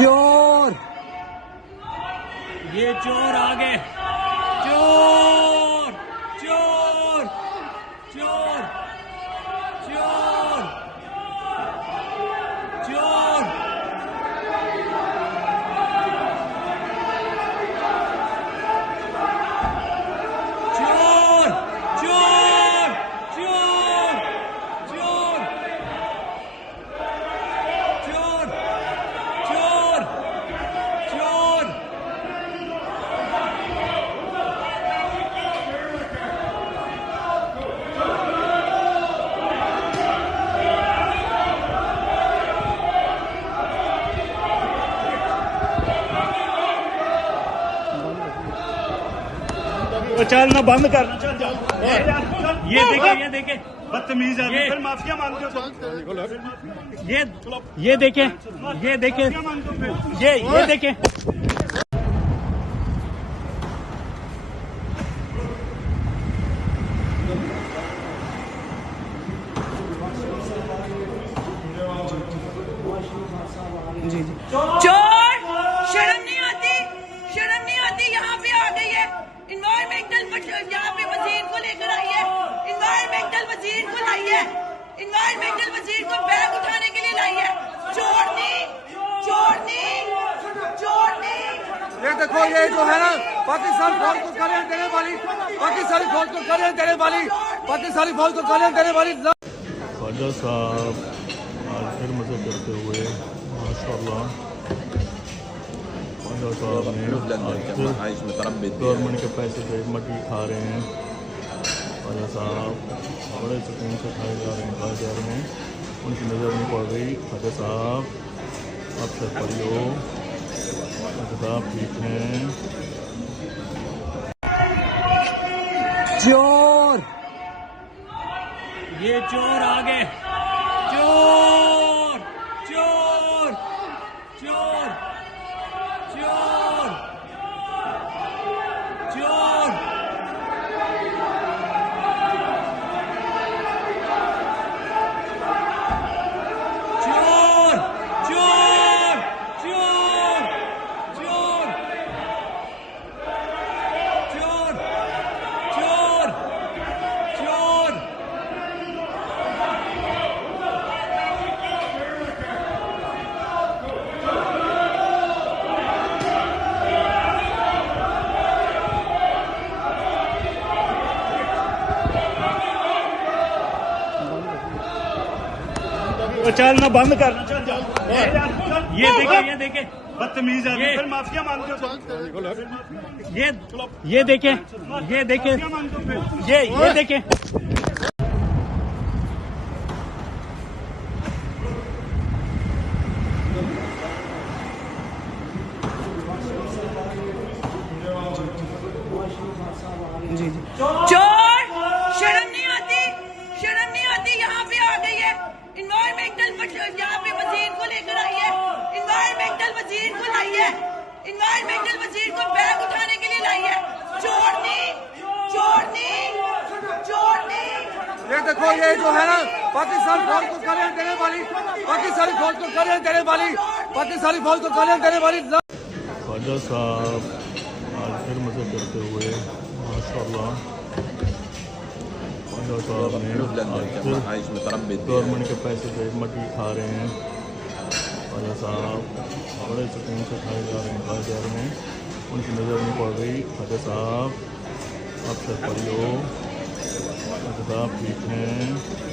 चोर, ये चोर आ गए। चोर चोर चोर चोर चोर चोर चोर चोर चोर चोर चोर चोर चल ना बंद करना चल जा। ये देखे बदतमीज आदमी ये- फिर माफिया मांगते हो ये देखे ये देखे चोर, शर्म नहीं आती यहाँ पे आ गई है। इन्वायरमेंटल यहाँ पे वजीर को लेकर आई है। इन्वायरमेंटल वजीर को लाई है। इन्वायरमेंटल वजीर को बैग उठाने के लिए लाई है। चोरनी चोरनी चोरनी। ये देखो, ये जो है ना पाकिस्तान फौज को गालियां देने वाली, पाकिस्तानी फौज को गालियां देने वाली, पाकिस्तानी फौज को गालियां देने वाली। ख्वाजा साहब आज फिर मजे करते हुए माशाल्लाह ख्वाजा साहब ने आज फिर गवर्नमेंट के पैसे से मट्टी खा रहे हैं। ख्वाजा साहब बड़े सुकून से खाए जा रहे हैं, खाए जा रहे हैं। उनकी नज़र नहीं पड़ रही। ख्वाजा साहब आप सब पढ़ियो, ख्वाजा साहब ठीक हैं। चोर, ये चोर आ गए। चोर चोर चोर चोर चोर चोर चोर चोर चोर चोर चोर चोर चल ना बंद करना चल जा। ये देखे बदतमीज आदमी ये- फिर माफिया मांगते हो ये देखे माफिया मांगते हो फिर। ये देखे चोर, शर्म नहीं आती यहाँ पे आ गई है। इन्वायरमेंटल यहाँ पे वजीर को लेकर आई है। इन्वायरमेंटल वजीर को लाई है। इन्वायरमेंटल वजीर को बैग उठाने के लिए लाई है। चोरनी चोरनी चोरनी। ये देखो, ये जो है ना पाकिस्तान फौज को गालियां देने वाली, पाकिस्तानी फौज को गालियां देने वाली, पाकिस्तानी फौज को गालियां देने वाली। ख्वाजा साहब आज फिर मजे करते हुए माशाल्लाह ख्वाजा साहब ने आज फिर गवर्नमेंट के पैसे से मट्टी खा रहे हैं। ख्वाजा साहब बड़े सुकून से खाए जा रहे हैं, खाए जा रहे हैं। उनकी नज़र नहीं पड़ रही। ख्वाजा साहब आप सब पढ़ियो, ख्वाजा साहब ठीक हैं।